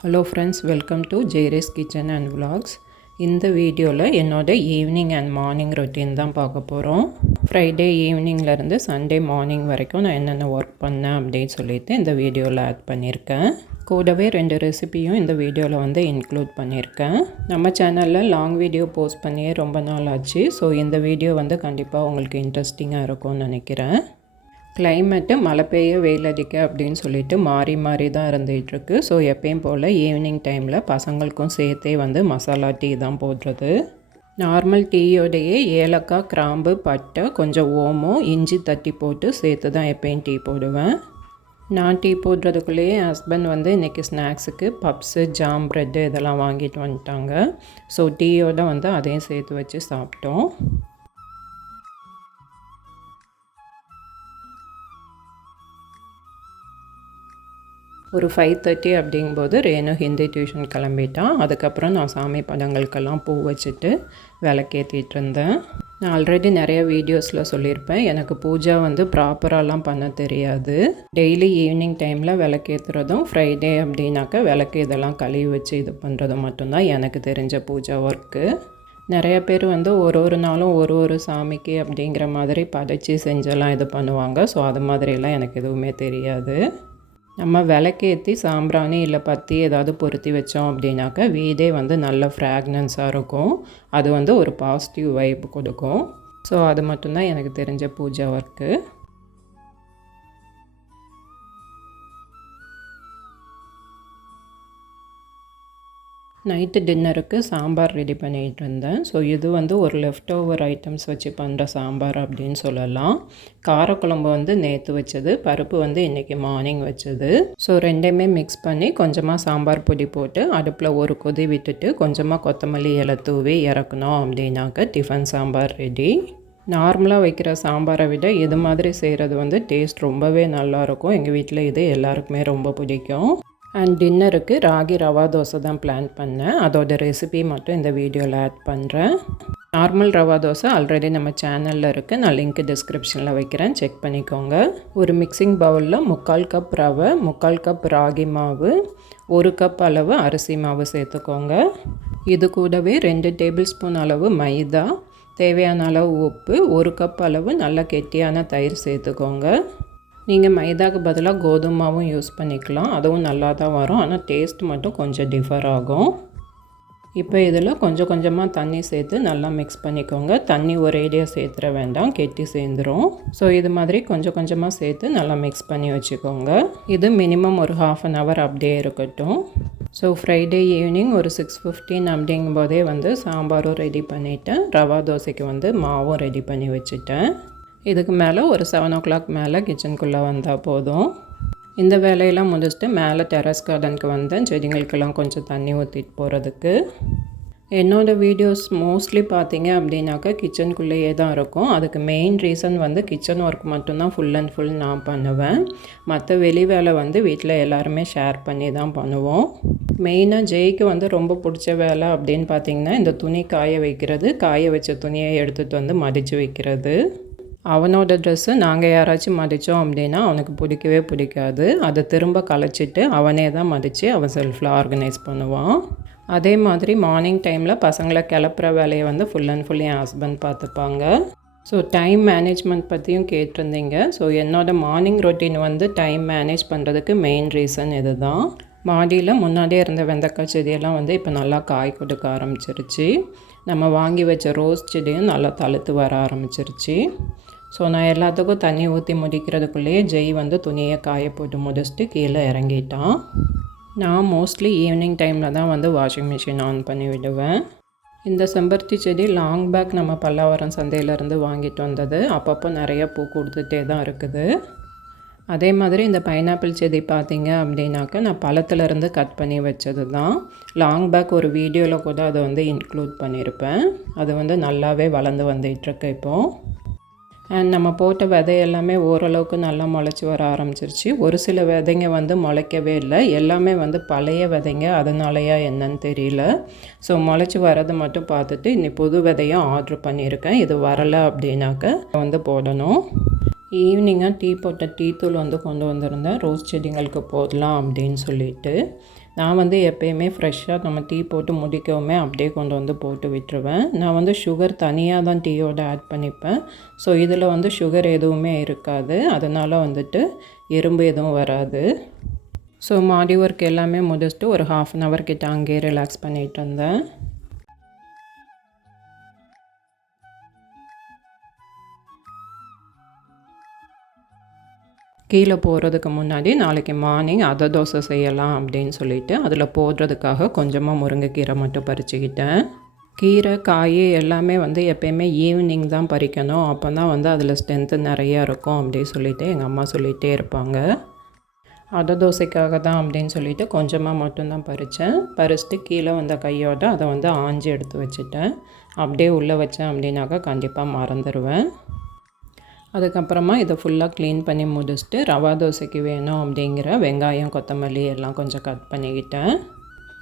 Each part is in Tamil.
ஹலோ ஃப்ரெண்ட்ஸ், வெல்கம் டு ஜெய்ரேஸ் கிச்சன் அண்ட் vlogs. இந்த வீடியோவில் என்னோடய ஈவினிங் அண்ட் மார்னிங் ரொட்டீன் தான் பார்க்க போகிறோம். ஃப்ரைடே ஈவினிங்லேருந்து சண்டே மார்னிங் வரைக்கும் நான் என்னென்ன ஒர்க் பண்ணேன் அப்படின்னு சொல்லிட்டு இந்த வீடியோவில் ஆட் பண்ணியிருக்கேன். கூடவே 2 ரெசிபியும் இந்த வீடியோவில் இன்க்ளூட் பண்ணியிருக்கேன். நம்ம சேனலில் லாங் வீடியோ போஸ்ட் பண்ணியே ரொம்ப நாள் ஆச்சு. ஸோ இந்த வீடியோ கண்டிப்பாக உங்களுக்கு இன்ட்ரெஸ்டிங்காக இருக்கும்னு நினைக்கிறேன். கிளைமேட்டு மழை பெய்ய வெயில் அடிக்க அப்படின்னு சொல்லிட்டு மாறி மாறி தான் இருந்துகிட்ருக்கு. ஸோ எப்பயும் போல் ஈவினிங் டைமில் பசங்களுக்கும் சேர்த்தே மசாலா டீ தான் போடுறது. நார்மல் டீயோடையே ஏலக்காய், கிராம்பு, பட்டை, கொஞ்சம் ஓமம், இஞ்சி தட்டி போட்டு சேர்த்து தான் எப்பயும் டீ போடுவேன். நான் டீ போடுறதுக்குள்ளேயே ஹஸ்பண்ட் இன்றைக்கி ஸ்நாக்ஸுக்கு பப்ஸு, ஜாம், ப்ரெட்டு இதெல்லாம் வாங்கிட்டு வந்துட்டாங்க. ஸோ டீயோடு அதையும் சேர்த்து வச்சு சாப்பிட்டோம். ஒரு 5:30 அப்படிங்கும்போது ரேணு ஹிந்தி டியூஷன் கிளம்பிட்டான். அதுக்கப்புறம் நான் சாமி படங்களுக்கெல்லாம் பூ வச்சுட்டு விளக்கேற்றிட்டு இருந்தேன். நான் ஆல்ரெடி நிறைய வீடியோஸில் சொல்லியிருப்பேன், எனக்கு பூஜா ப்ராப்பராலாம் பண்ண தெரியாது. டெய்லி ஈவினிங் டைமில் விளக்கேற்றுறதும், ஃப்ரைடே அப்படின்னாக்கா விளக்கு இதெல்லாம் கழுவி வச்சு இது பண்ணுறதும் மட்டும்தான் எனக்கு தெரிஞ்ச பூஜா ஒர்க்கு. நிறைய பேர் ஒரு நாளும் ஒரு சாமிக்கு அப்படிங்கிற மாதிரி படைச்சி செஞ்செல்லாம் இது பண்ணுவாங்க. ஸோ அது மாதிரிலாம் எனக்கு எதுவுமே தெரியாது. நம்ம விளக்கேற்றி சாம்பிராணி இல்லை பத்தி ஏதாவது பொருத்தி வச்சோம் அப்படின்னாக்கா வீடே நல்ல ஃப்ராக்னன்ஸாக இருக்கும். அது ஒரு பாசிட்டிவ் வைப் கொடுக்கும். ஸோ அது மட்டும்தான் எனக்கு தெரிஞ்ச பூஜா ஒர்க்கு. நைட்டு டின்னருக்கு சாம்பார் ரெடி பண்ணிகிட்டு இருந்தேன். ஸோ இது ஒரு லெஃப்ட் ஓவர் ஐட்டம்ஸ் வச்சு பண்ணுற சாம்பார் அப்படின்னு சொல்லலாம். காரக்குழம்பு நேற்று வச்சது, பருப்பு இன்றைக்கி மார்னிங் வச்சது. ஸோ ரெண்டையுமே மிக்ஸ் பண்ணி கொஞ்சமாக சாம்பார் பொடி போட்டு அடுப்பில் ஒரு கொதி விட்டுட்டு கொஞ்சமாக கொத்தமல்லி இலை தூவி இறக்கணும் அப்படின்னாக்க டிஃபன் சாம்பார் ரெடி. நார்மலாக வைக்கிற சாம்பாரை விட இது மாதிரி செய்கிறது டேஸ்ட் ரொம்பவே நல்லாயிருக்கும். எங்கள் வீட்டில் இது எல்லாருக்குமே ரொம்ப பிடிக்கும். அண்ட் டின்னருக்கு ராகி ரவா தோசை தான் பிளான் பண்ணேன். அதோட ரெசிபி மட்டும் இந்த வீடியோவில் ஆட் பண்ணுறேன். நார்மல் ரவா தோசை ஆல்ரெடி நம்ம சேனலில் இருக்குது. நான் லிங்க் டிஸ்கிரிப்ஷனில் வைக்கிறேன், செக் பண்ணிக்கோங்க. ஒரு மிக்சிங் பவுலில் 3/4 கப் ரவை, 3/4 கப் ராகி மாவு, 1 கப் அளவு அரிசி மாவு சேர்த்துக்கோங்க. இது கூடவே 2 டேபிள் ஸ்பூன் அளவு மைதா, தேவையான அளவு உப்பு, 1 கப் அளவு நல்ல கெட்டியான தயிர் சேர்த்துக்கோங்க. நீங்கள் மைதாவுக்கு பதிலாக கோதுமாவும் யூஸ் பண்ணிக்கலாம், அதுவும் நல்லா தான் வரும். ஆனால் டேஸ்ட் மட்டும் கொஞ்சம் டிஃபர் ஆகும். இப்போ இதில் கொஞ்சம் கொஞ்சமாக தண்ணி சேர்த்து நல்லா மிக்ஸ் பண்ணிக்கோங்க. தண்ணி ஒரேடியாக சேர்த்துற வேண்டாம், கெட்டி சேர்ந்துடும். ஸோ இது மாதிரி கொஞ்சம் கொஞ்சமாக சேர்த்து நல்லா மிக்ஸ் பண்ணி வச்சுக்கோங்க. இது மினிமம் ஒரு 1/2 hour அப்படியே இருக்கட்டும். ஸோ ஃப்ரைடே ஈவினிங் ஒரு 6:15 அப்படிங்கும்போதே சாம்பாரும் ரெடி பண்ணிவிட்டேன். ரவா தோசைக்கு மாவும் ரெடி பண்ணி வச்சுட்டேன். இதுக்கு மேலே ஒரு 7 o'clock மேலே கிச்சனுக்குள்ளே வந்தால் போதும். இந்த வேலையெல்லாம் முடிச்சுட்டு மேலே டெரஸ் கார்டனுக்கு வந்தேன், செடிகளுக்கெல்லாம் கொஞ்சம் தண்ணி ஊற்றிட்டு போகிறதுக்கு. என்னோடய வீடியோஸ் மோஸ்ட்லி பார்த்தீங்க அப்படின்னாக்கா கிச்சனுக்குள்ளேயே தான் இருக்கும். அதுக்கு மெயின் ரீசன் கிச்சன் ஒர்க் மட்டும்தான் ஃபுல் அண்ட் ஃபுல் நான் பண்ணுவேன். மற்ற வெளி வேலை வீட்டில் எல்லாருமே ஷேர் பண்ணி தான் பண்ணுவோம். மெயினாக ஜெய்க்கு ரொம்ப பிடிச்ச வேலை அப்படின்னு பார்த்திங்கன்னா இந்த துணி காய வைக்கிறது, காய வச்ச துணியை எடுத்துகிட்டு மடித்து வைக்கிறது. அவனோட ட்ரெஸ்ஸு நாங்கள் யாராச்சும் மடித்தோம் அப்படின்னா அவனுக்கு பிடிக்கவே பிடிக்காது. அதை திரும்ப கலைச்சிட்டு அவனே தான் மடித்து அவன் செல்ஃபில் ஆர்கனைஸ் பண்ணுவான். அதே மாதிரி மார்னிங் டைமில் பசங்களை கிளப்புற வேலையை full and full N husband பார்த்துப்பாங்க. ஸோ டைம் மேனேஜ்மெண்ட் பற்றியும் கேட்டிருந்தீங்க. ஸோ என்னோடய மார்னிங் ரொட்டீன் டைம் மேனேஜ் பண்ணுறதுக்கு மெயின் ரீசன் இது தான். மாடியில் முன்னாடியே இருந்த வெண்டைக்காய் செடியெல்லாம் இப்போ நல்லா காய் கொடுக்க ஆரம்பிச்சிருச்சு. நம்ம வாங்கி வச்ச ரோஸ் செடியும் நல்லா தழுத்து வர ஆரம்பிச்சிருச்சு. ஸோ நான் எல்லாத்துக்கும் தண்ணி ஊற்றி முடிக்கிறதுக்குள்ளேயே ஜெய் துணியை காய போட்டு முடிச்சுட்டு கீழே இறங்கிட்டான். நான் மோஸ்ட்லி ஈவினிங் டைமில் தான் வாஷிங் மிஷின் ஆன் பண்ணி விடுவேன். இந்த செம்பருத்தி செடி லாங் பேக் நம்ம பல்லாவரம் சந்தையிலேருந்து வாங்கிட்டு வந்தது. அப்பப்போ நிறைய பூ கொடுத்துட்டே தான் இருக்குது. அதே மாதிரி இந்த பைனாப்பிள் செடி பார்த்திங்க அப்படின்னாக்கா நான் பழத்துலேருந்து கட் பண்ணி வச்சது தான். லாங் பேக் ஒரு வீடியோவில் கூட அதை இன்க்ளூட் பண்ணியிருப்பேன். அது நல்லாவே வளர்ந்து வந்துகிட்ருக்கு இப்போது. அண்ட் நம்ம போட்ட விதை எல்லாமே ஓரளவுக்கு நல்லா முளைச்சி வர ஆரம்பிச்சிருச்சு. ஒரு சில விதைங்க முளைக்கவே இல்லை, எல்லாமே பழைய விதைங்க, அதனாலயா என்னன்னு தெரியல. ஸோ முளைச்சி வரது மட்டும் பார்த்துட்டு இன்னைக்கு புது விதையும் ஆர்டர் பண்ணியிருக்கேன். இது வரலை அப்படின்னாக்க போடணும். ஈவினிங்காக டீ போட்ட டீ தூள் கொண்டு வந்திருந்தேன், ரோஸ் செடிங்களுக்கு போடலாம் அப்படின்னு சொல்லிட்டு. நான் வந்து எப்போயுமே ஃப்ரெஷ்ஷாக நம்ம டீ போட்டு முடிக்கவுமே அப்படியே கொண்டு வந்து போட்டு விட்டுருவேன். நான் வந்து சுகர் தனியாக தான் டீயோட ஆட் பண்ணிப்பேன். ஸோ இதில் வந்து சுகர் எதுவுமே இருக்காது. அதனால் வந்துட்டு எறும்பு எதுவும் வராது. ஸோ மாடி ஒர்க் எல்லாமே முடிச்சுட்டு ஒரு 1/2 அன் ஹவர் கிட்ட அங்கேயே ரிலாக்ஸ் பண்ணிகிட்டு இருந்தேன். கீழே போகிறதுக்கு முன்னாடி நாளைக்கு மார்னிங் அடை தோசை செய்யலாம் அப்படின்னு சொல்லிவிட்டு அதில் போடுறதுக்காக கொஞ்சமாக முருங்கைக்கீரை மட்டும் பறிச்சுக்கிட்டேன். கீரை காய் எல்லாமே வந்து எப்போயுமே ஈவினிங் தான் பறிக்கணும், அப்போ தான் வந்து அதில் ஸ்ட்ரென்த்து நிறையா இருக்கும் அப்படின்னு சொல்லிவிட்டு எங்கள் அம்மா சொல்லிகிட்டே இருப்பாங்க. அடை தோசைக்காக தான் அப்படின்னு சொல்லிவிட்டு கொஞ்சமாக மட்டும்தான் பறிச்சுட்டு கீழே வந்த கையோட அதை வந்து ஆஞ்சி எடுத்து வச்சுட்டேன். அப்படியே உள்ளே வச்சேன் அப்படின்னாக்கா கண்டிப்பாக மறந்துடுவேன். அதுக்கப்புறமா இதை ஃபுல்லாக க்ளீன் பண்ணி முடிச்சுட்டு ரவா தோசைக்கு வேணும் அப்படிங்கிற வெங்காயம் கொத்தமல்லி எல்லாம் கொஞ்சம் கட் பண்ணிக்கிட்டேன்.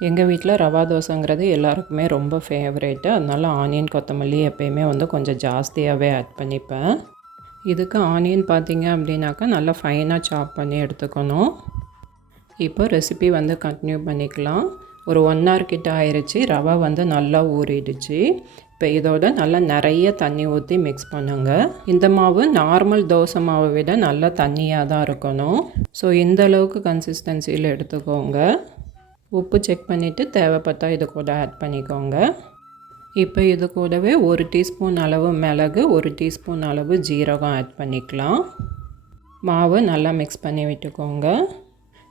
எங்கள் வீட்டில் ரவா தோசைங்கிறது எல்லாருக்குமே ரொம்ப ஃபேவரேட்டு. அதனால ஆனியன் கொத்தமல்லி எப்போயுமே வந்து கொஞ்சம் ஜாஸ்தியாகவே ஆட் பண்ணிப்பேன். இதுக்கு ஆனியன் பார்த்திங்க அப்படின்னாக்கா நல்லா ஃபைனாக சாப் பண்ணி எடுத்துக்கணும். இப்போ ரெசிபி வந்து கண்டினியூ பண்ணிக்கலாம். ஒரு 1 hour கிட்ட ஆயிடுச்சு. ரவா வந்து நல்லா ஊறிடுச்சு. இப்போ இதோட நல்லா நிறைய தண்ணி ஊற்றி மிக்ஸ் பண்ணுங்க. இந்த மாவு நார்மல் தோசை மாவை விட நல்லா தண்ணியாக தான் இருக்கணும். ஸோ இந்த அளவுக்கு கன்சிஸ்டன்சியில் எடுத்துக்கோங்க. உப்பு செக் பண்ணிவிட்டு தேவைப்பட்டால் இது கூட ஆட் பண்ணிக்கோங்க. இப்போ இது கூடவே 1 டீஸ்பூன் அளவு மிளகு, 1 டீஸ்பூன் அளவு ஜீரகம் ஆட் பண்ணிக்கலாம். மாவு நல்லா மிக்ஸ் பண்ணி விட்டுக்கோங்க.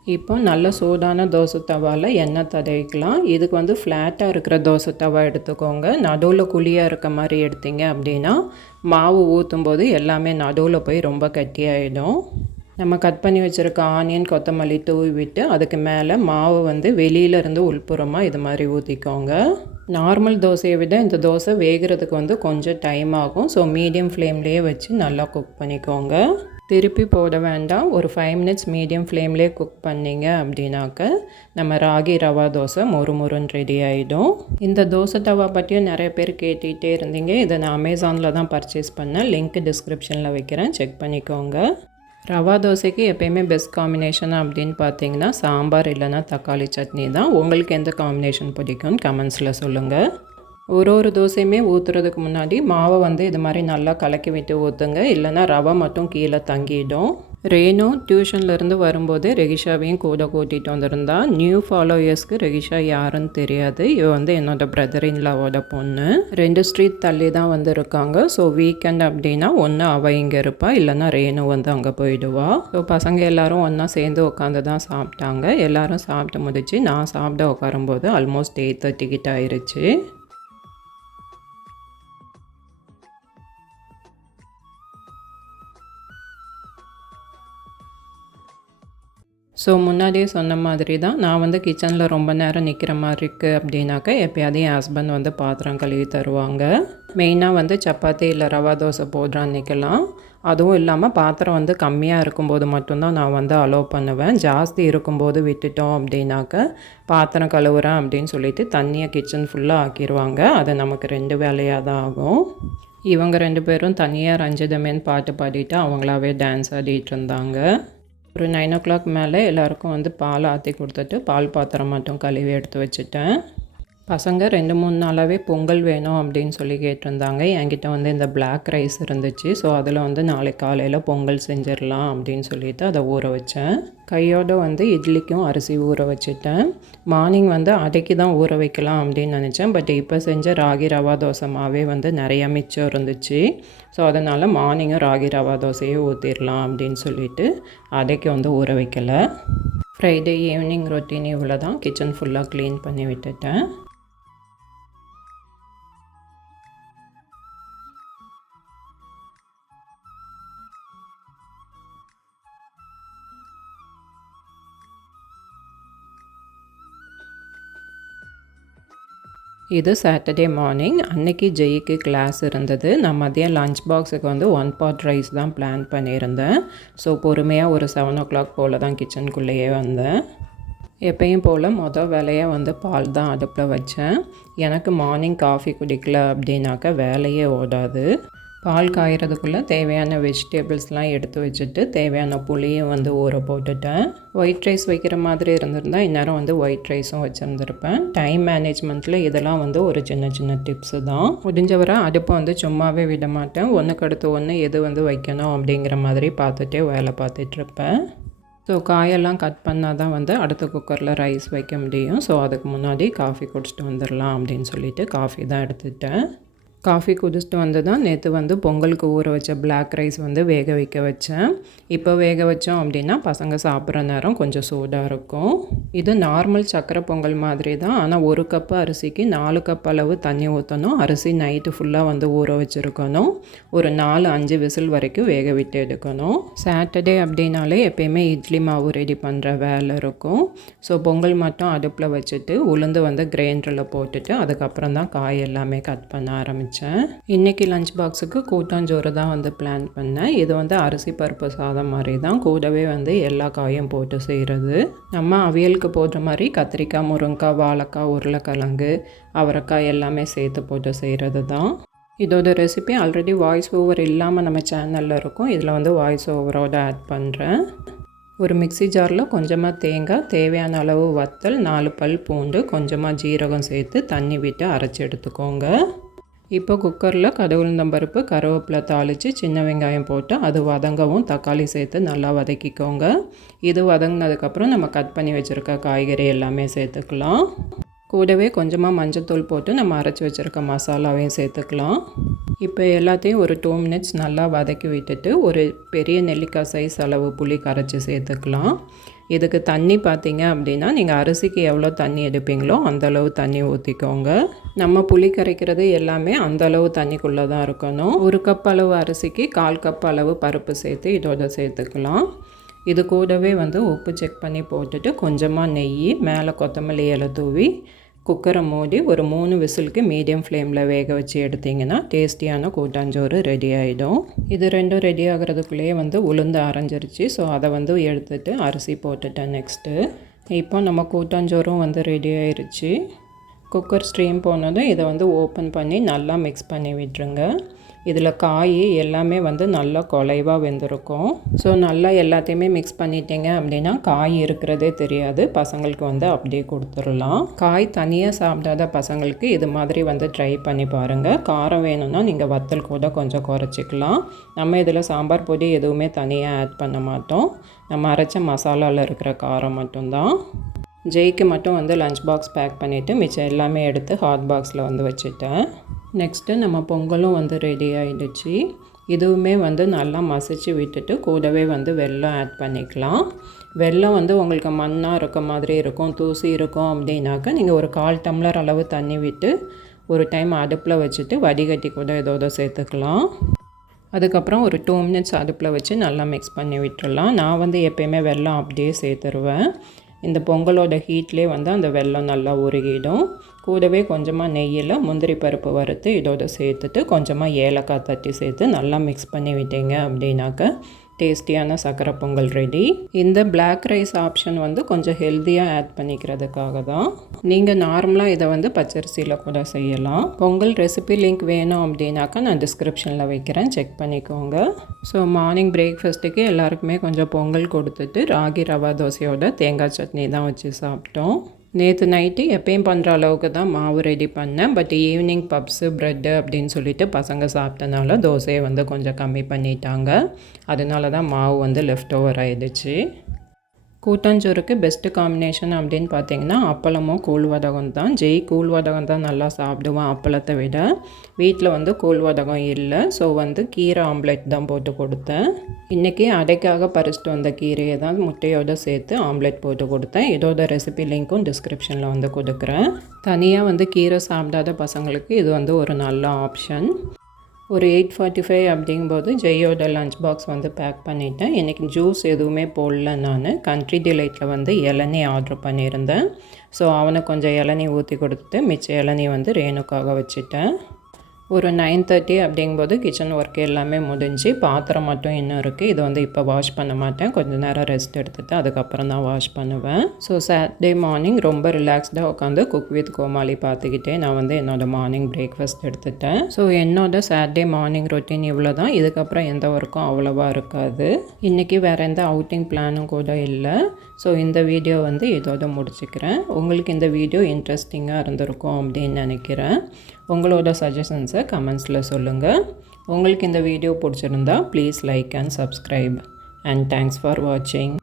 இப்போ நல்ல சூடான தோசை தவாவில் எண்ணெய் தடவிக்கலாம். இதுக்கு வந்து ஃப்ளாட்டாக இருக்கிற தோசை தவா எடுத்துக்கோங்க. நடுவில் குழியாக இருக்க மாதிரி எடுத்தீங்க அப்படின்னா மாவு ஊற்றும் போது எல்லாமே நடுவில் போய் ரொம்ப கட்டியாகிடும். நம்ம கட் பண்ணி வச்சுருக்க ஆனியன் கொத்தமல்லி தூவி விட்டு அதுக்கு மேலே மாவு வந்து வெளியிலேருந்து உள்புறமாக இது மாதிரி ஊற்றிக்கோங்க. நார்மல் தோசையை விட இந்த தோசை வேகிறதுக்கு வந்து கொஞ்சம் டைம் ஆகும். ஸோ மீடியம் ஃப்ளேம்லேயே வச்சு நல்லா குக் பண்ணிக்கோங்க. திருப்பி போட வேண்டாம். ஒரு 5 minutes மீடியம் ஃப்ளேம்லேயே குக் பண்ணிங்க அப்படின்னாக்க நம்ம ராகி ரவா தோசை மொறுமொறுன்னு ரெடி ஆகிடும். இந்த தோசை தவா பற்றியும் நிறைய பேர் கேட்டுகிட்டே இருந்தீங்க. இதை நான் அமேசானில் தான் பர்ச்சேஸ் பண்ணேன். லிங்க் டிஸ்கிரிப்ஷனில் வைக்கிறேன், செக் பண்ணிக்கோங்க. ரவா தோசைக்கு எப்போயுமே பெஸ்ட் காம்பினேஷன் அப்படின்னு பார்த்தீங்கன்னா சாம்பார் இல்லைன்னா தக்காளி சட்னி தான். உங்களுக்கு எந்த காம்பினேஷன் பிடிக்கும்னு கமெண்ட்ஸில் சொல்லுங்கள். ஒரு தோசையுமே ஊற்றுறதுக்கு முன்னாடி மாவை வந்து இது மாதிரி நல்லா கலக்கி விட்டு ஊற்றுங்க. இல்லைனா ரவை மட்டும் கீழே தங்கிடும். ரேணு டியூஷன்லேருந்து வரும்போது ரெகிஷாவையும் கூட கூட்டிகிட்டு வந்திருந்தா. நியூ ஃபாலோயர்ஸ்க்கு ரெகிஷா யாருன்னு தெரியாது. இவ வந்து என்னோடய பிரதர் இன்லாவோட பொண்ணு. 2 ஸ்ட்ரீட் தள்ளி தான் வந்து இருக்காங்க. ஸோ வீக்கெண்ட் அப்படின்னா ஒன்று அவள் இங்கே இருப்பா, இல்லைனா ரேணு வந்து அங்கே போயிடுவா. ஸோ பசங்க எல்லோரும் ஒன்றா சேர்ந்து உட்காந்து தான் சாப்பிட்டாங்க. எல்லோரும் சாப்பிட்டு முடிச்சு நான் சாப்பிட உட்காரும்போது ஆல்மோஸ்ட் 8:30 கிட்ட ஆயிடுச்சு. ஸோ முன்னாடியே சொன்ன மாதிரி தான் நான் வந்து கிச்சனில் ரொம்ப நேரம் நிற்கிற மாதிரி இருக்குது அப்படின்னாக்கா எப்போயாவது என் ஹஸ்பண்ட் வந்து பாத்திரம் கழுவி தருவாங்க. மெயினாக வந்து சப்பாத்தி இல்லை ரவா தோசை போடுறான்னு நிற்கலாம். அதுவும் இல்லாமல் பாத்திரம் வந்து கம்மியாக இருக்கும்போது மட்டும்தான் நான் வந்து அலோவ் பண்ணுவேன். ஜாஸ்தி இருக்கும்போது விட்டுட்டோம் அப்படின்னாக்க பாத்திரம் கழுவுறேன் அப்படின்னு சொல்லிட்டு தண்ணியை கிச்சன் ஃபுல்லாக ஆக்கிடுவாங்க. அது நமக்கு 2 வேலையாக தான் ஆகும். இவங்க 2 பேரும் தனியாக ரஞ்சிதமேன்னு பாட்டு பாடிட்டு அவங்களாவே டான்ஸ் ஆடிட்டு இருந்தாங்க. ஒரு 9 o'clock மேலே எல்லாேருக்கும் வந்து பால் ஆற்றி கொடுத்துட்டு பால் பாத்திரம் மட்டும் கழுவி எடுத்து வச்சுட்டேன். பசங்க 2-3 நாளாகவே பொங்கல் வேணும் அப்படின்னு சொல்லி கேட்டிருந்தாங்க. என்கிட்ட வந்து இந்த பிளாக் ரைஸ் இருந்துச்சு. ஸோ அதில் வந்து நாளைக்கு காலையில் பொங்கல் செஞ்சிடலாம் அப்படின்னு சொல்லிவிட்டு அதை ஊற வச்சேன். கையோடு வந்து இட்லிக்கும் அரிசி ஊற வச்சுட்டேன். மார்னிங் வந்து அடைக்கு தான் ஊற வைக்கலாம் அப்படின்னு நினச்சேன். பட் இப்போ செஞ்ச ராகி ரவா தோசை மாவே வந்து நிறையா மிச்சம் இருந்துச்சு. ஸோ அதனால் மார்னிங்கும் ராகி ரவா தோசையே ஊற்றிடலாம் அப்படின்னு சொல்லிவிட்டு அடைக்கு வந்து ஊற வைக்கலை. ஃப்ரைடே ஈவினிங் ரொட்டீன் இவ்வளோ தான். கிச்சன் ஃபுல்லாக க்ளீன் பண்ணி விட்டுட்டேன். இது சாட்டர்டே மார்னிங். அன்றைக்கி ஜெய்க்கு கிளாஸ் இருந்தது. நான் மதியம் லஞ்ச் பாக்ஸுக்கு வந்து 1 pot ரைஸ் தான் பிளான் பண்ணியிருந்தேன். ஸோ பொறுமையாக ஒரு 7 o'clock போல் தான் கிச்சனுக்குள்ளேயே வந்தேன். எப்பயும் போல் வேலையாக வந்து பால் தான் அடுப்பில் வச்சேன். எனக்கு மார்னிங் காஃபி குடிக்கல அப்படின்னாக்கா வேலையே ஓடாது. பால் காயறதுக்குள்ளே தேவையான வெஜிடபிள்ஸ்லாம் எடுத்து வச்சுட்டு தேவையான புளியும் வந்து ஊற போட்டுட்டேன். ஒயிட் ரைஸ் வைக்கிற மாதிரி இருந்திருந்தால் இந்நேரம் வந்து ஒயிட் ரைஸும் வச்சுருந்துருப்பேன். டைம் மேனேஜ்மெண்ட்டில் இதெல்லாம் வந்து ஒரு சின்ன சின்ன டிப்ஸு தான். முடிஞ்சவரை அடுப்பை வந்து சும்மாவே விட மாட்டேன். ஒன்றுக்கு அடுத்து ஒன்று எது வந்து வைக்கணும் அப்படிங்கிற மாதிரி பார்த்துட்டே வேலை பார்த்துட்ருப்பேன். ஸோ காயெல்லாம் கட் பண்ணால் தான் வந்து அடுத்த குக்கரில் ரைஸ் வைக்க முடியும். ஸோ அதுக்கு முன்னாடி காஃபி குடிச்சிட்டு வந்துடலாம் அப்படின்னு சொல்லிட்டு காஃபி தான் எடுத்துட்டேன். காஃபி குடிச்சிட்டு வந்து தான் நேற்று வந்து பொங்கலுக்கு ஊற வச்ச பிளாக் ரைஸ் வந்து வேக வைக்க வச்சேன். இப்போ வேக வச்சோம் அப்படின்னா பசங்க சாப்பிட்ற நேரம் கொஞ்சம் சூடாக இருக்கும். இது நார்மல் சக்கரை பொங்கல் மாதிரி தான். ஆனால் 1 கப்பு அரிசிக்கு 4 கப் அளவு தண்ணி ஊற்றணும். அரிசி நைட்டு ஃபுல்லாக வந்து ஊற வச்சுருக்கணும். ஒரு 4-5 விசில் வரைக்கும் வேக விட்டு எடுக்கணும். சாட்டர்டே அப்படின்னாலே எப்பயுமே இட்லி மாவு ரெடி பண்ணுற வேலை இருக்கும். ஸோ பொங்கல் மட்டும் அடுப்பில் வச்சுட்டு உளுந்து வந்து கிரைண்டரில் போட்டுட்டு அதுக்கப்புறம் தான் காய் எல்லாமே கட் பண்ண ஆரம்பித்தேன். இன்றைக்கி லஞ்ச் பாக்ஸுக்கு கூட்டாஞ்சோறு தான் வந்து பிளான் பண்ணேன். இது வந்து அரிசி பருப்பு சாதம் மாதிரி தான், கூடவே வந்து எல்லா காயும் போட்டு செய்கிறது. நம்ம அவியலுக்கு போடுற மாதிரி கத்திரிக்காய், முருங்கைக்காய், வாழைக்காய், உருளைக்கிழங்கு, அவரைக்காய் எல்லாமே சேர்த்து போட்டு செய்கிறது தான். இதோட ரெசிபி ஆல்ரெடி வாய்ஸ் ஓவர் இல்லாமல் நம்ம சேனலில் இருக்கும். இதில் வந்து வாய்ஸ் ஓவரோடு ஆட் பண்ணுறேன். ஒரு மிக்ஸி ஜாரில் கொஞ்சமாக தேங்காய், தேவையான அளவு வத்தல், 4 பல் பூண்டு, கொஞ்சமாக ஜீரகம் சேர்த்து தண்ணி விட்டு அரைச்சி எடுத்துக்கோங்க. இப்போ குக்கரில் கடுகுளுந்தம்பருப்பு, கருவேப்பிலை தாளித்து சின்ன வெங்காயம் போட்டு அது வதங்கவும் தக்காளி சேர்த்து நல்லா வதக்கிக்கோங்க. இது வதங்கினதுக்கப்புறம் நம்ம கட் பண்ணி வச்சுருக்க காய்கறி எல்லாமே சேர்த்துக்கலாம். கூடவே கொஞ்சமாக மஞ்சள்தூள் போட்டு நம்ம அரைச்சி வச்சுருக்க மசாலாவையும் சேர்த்துக்கலாம். இப்போ எல்லாத்தையும் ஒரு 2 மினிட்ஸ் நல்லா வதக்கி விட்டுட்டு ஒரு பெரிய நெல்லிக்காய் சைஸ் அளவு புளி கரைச்சி சேர்த்துக்கலாம். இதுக்கு தண்ணி பார்த்தீங்க அப்படின்னா நீங்கள் அரிசிக்கு எவ்வளோ தண்ணி எடுப்பீங்களோ அந்தளவு தண்ணி ஊற்றிக்கோங்க. நம்ம புளி கரைக்கிறது எல்லாமே அந்தளவு தண்ணிக்குள்ளே தான் இருக்கணும். 1 கப் அளவு அரிசிக்கு 1/4 கப் அளவு பருப்பு சேர்த்து இதோட சேர்த்துக்கலாம். இது கூடவே வந்து உப்பு செக் பண்ணி போட்டுட்டு கொஞ்சமாக நெய், மேலே கொத்தமல்லி இலை தூவி குக்கரை மூடி ஒரு 3 விசிலுக்கு மீடியம் ஃப்ளேமில் வேக வச்சு எடுத்திங்கன்னா டேஸ்டியான கூட்டாஞ்சோறு ரெடி ஆகிடும். இது ரெண்டும் ரெடி ஆகிறதுக்குள்ளேயே வந்து உளுந்து அரைஞ்சிருச்சு. ஸோ அதை வந்து எடுத்துகிட்டு அரிசி போட்டுட்டேன். நெக்ஸ்ட்டு இப்போ நம்ம கூட்டாஞ்சோறும் வந்து ரெடி ஆயிடுச்சு. குக்கர் ஸ்ட்ரீம் போனதும் இதை வந்து ஓப்பன் பண்ணி நல்லா மிக்ஸ் பண்ணி விட்டுருங்க. இதில் காய் எல்லாமே வந்து நல்லா குலைவாக வெந்திருக்கும். ஸோ நல்லா எல்லாத்தையுமே மிக்ஸ் பண்ணிட்டீங்க அப்படின்னா காய் இருக்கிறதே தெரியாது. பசங்களுக்கு வந்து அப்படியே கொடுத்துடலாம். காய் தனியாக சாப்பிடாத பசங்களுக்கு இது மாதிரி வந்து ட்ரை பண்ணி பாருங்கள். காரம் வேணும்னா நீங்கள் வத்தல் கூட கொஞ்சம் குறைச்சிக்கலாம். நம்ம இதில் சாம்பார் பொடி எதுவுமே தனியாக ஆட் பண்ண மாட்டோம். நம்ம அரைச்ச மசாலாவில் இருக்கிற காரம் மட்டும்தான். ஜெய்க்கு மட்டும் வந்து லஞ்ச் பாக்ஸ் பேக் பண்ணிவிட்டு மிச்சம் எல்லாமே எடுத்து ஹாட் பாக்ஸில் வந்து வச்சுட்டேன். நெக்ஸ்ட்டு நம்ம பொங்கலும் வந்து ரெடி ஆகிடுச்சு. இதுவுமே வந்து நல்லா மசிச்சு விட்டுட்டு கூடவே வந்து வெல்லம் ஆட் பண்ணிக்கலாம். வெல்லம் வந்து உங்களுக்கு மண்ணாக இருக்க மாதிரி இருக்கும், தூசி இருக்கும் அப்படின்னாக்கா நீங்கள் ஒரு 1/4 டம்ளர் அளவு தண்ணி விட்டு ஒரு டைம் அடுப்பில் வச்சுட்டு வடிகட்டி கூட இதோட சேர்த்துக்கலாம். அதுக்கப்புறம் ஒரு 2 மினிட்ஸ் அடுப்பில் வச்சு நல்லா மிக்ஸ் பண்ணி விட்டுடலாம். நான் வந்து எப்போயுமே வெல்லம் அப்படியே சேர்த்துருவேன். இந்த பொங்கலோட ஹீட்லேயே வந்து அந்த வெல்லம் நல்லா உருகிடும். கூடவே கொஞ்சமாக நெய்யில் முந்திரி பருப்பு வறுத்து இதோட சேர்த்துட்டு கொஞ்சமாக ஏலக்காய் தட்டி சேர்த்து நல்லா மிக்ஸ் பண்ணி விட்டீங்க அப்படின்னாக்க டேஸ்டியான சக்கரை பொங்கல் ரெடி. இந்த பிளாக் ரைஸ் ஆப்ஷன் வந்து கொஞ்சம் ஹெல்த்தியாக ஆட் பண்ணிக்கிறதுக்காக தான். நீங்கள் நார்மலாக இதை வந்து பச்சரிசியில் கூட செய்யலாம். பொங்கல் ரெசிபி லிங்க் வேணும் அப்படின்னாக்கா நான் டிஸ்கிரிப்ஷனில் வைக்கிறேன், செக் பண்ணிக்கோங்க. ஸோ மார்னிங் பிரேக்ஃபாஸ்ட்டுக்கு எல்லாருக்குமே கொஞ்சம் பொங்கல் கொடுத்துட்டு ராகி ரவா தோசையோட தேங்காய் சட்னி தான் வச்சு சாப்பிட்டோம். நேற்று நைட்டு எப்பயும் பண்ணுற அளவுக்கு தான் மாவு ரெடி பண்ணேன். பட் ஈவினிங் பப்ஸு, ப்ரெட்டு அப்படின்னு சொல்லிட்டு பசங்க சாப்பிட்டனால தோசையை வந்து கொஞ்சம் கம்மி பண்ணிட்டாங்க. அதனால தான் மாவு வந்து லெஃப்ட் ஓவர் ஆகிடுச்சு. கூட்டாஞ்சோறுக்கு பெஸ்ட்டு காம்பினேஷன் அப்படின்னு பார்த்தீங்கன்னா அப்பளமும் கூழ் வடகம் தான். ஜெய் கூழ் வடகம் தான் நல்லா சாப்பிடுவான் அப்பளத்தை விட. வீட்டில் வந்து கூழ் வடகம் இல்லை. ஸோ வந்து கீரை ஆம்லேட் தான் போட்டு கொடுத்தேன். இன்றைக்கி அடைக்காக பறிச்சிட்டு வந்த கீரையை தான் முட்டையோடு சேர்த்து ஆம்லேட் போட்டு கொடுத்தேன். இதோட ரெசிபி லிங்க்கும் டிஸ்கிரிப்ஷனில் வந்து கொடுக்குறேன். தனியாக வந்து கீரை சாப்பிடாத பசங்களுக்கு இது வந்து ஒரு நல்ல ஆப்ஷன். ஒரு 8:45 அப்படிங்கும்போது ஜெய்யோட லஞ்ச் பாக்ஸ் வந்து பேக் பண்ணிட்டேன். இன்றைக்கி ஜூஸ் எதுவுமே போடல. நான் கண்ட்ரி டிலைட்டில் வந்து இளநீ ஆர்டர் பண்ணியிருந்தேன். ஸோ அவனுக்கு கொஞ்சம் இளநீ ஊற்றி கொடுத்துட்டு மிச்ச இளநீ வந்து ரேணுக்காக வச்சுட்டேன். ஒரு 9:30 அப்படிங்கும்போது கிச்சன் ஒர்க் எல்லாமே முடிஞ்சு, பாத்திரம் மட்டும் இன்னும் இருக்குது. இது வந்து இப்போ வாஷ் பண்ண மாட்டேன். கொஞ்சம் நேரம் ரெஸ்ட் எடுத்துகிட்டு அதுக்கப்புறம் தான் வாஷ் பண்ணுவேன். ஸோ சாட்டர்டே மார்னிங் ரொம்ப ரிலாக்ஸ்டாக உட்காந்து குக் வித் கோமாளி பார்த்துக்கிட்டே நான் வந்து என்னோடய மார்னிங் பிரேக்ஃபாஸ்ட் எடுத்துட்டேன். ஸோ என்னோட சாட்டர்டே மார்னிங் ரொட்டீன் இவ்வளோ தான். இதுக்கப்புறம் எந்த ஒர்க்கும் அவ்வளோவா இருக்காது. இன்றைக்கி வேறு எந்த அவுட்டிங் பிளானும் கூட இல்லை. ஸோ இந்த வீடியோ வந்து இதோட முடிச்சுக்கிறேன். உங்களுக்கு இந்த வீடியோ இன்ட்ரெஸ்டிங்காக இருந்திருக்கும் அப்படின்னு நினைக்கிறேன். உங்களோட சஜஷன்ஸை கமெண்ட்ஸில் சொல்லுங்கள். உங்களுக்கு இந்த வீடியோ பிடிச்சிருந்தா please like and subscribe. And thanks for வாட்சிங்.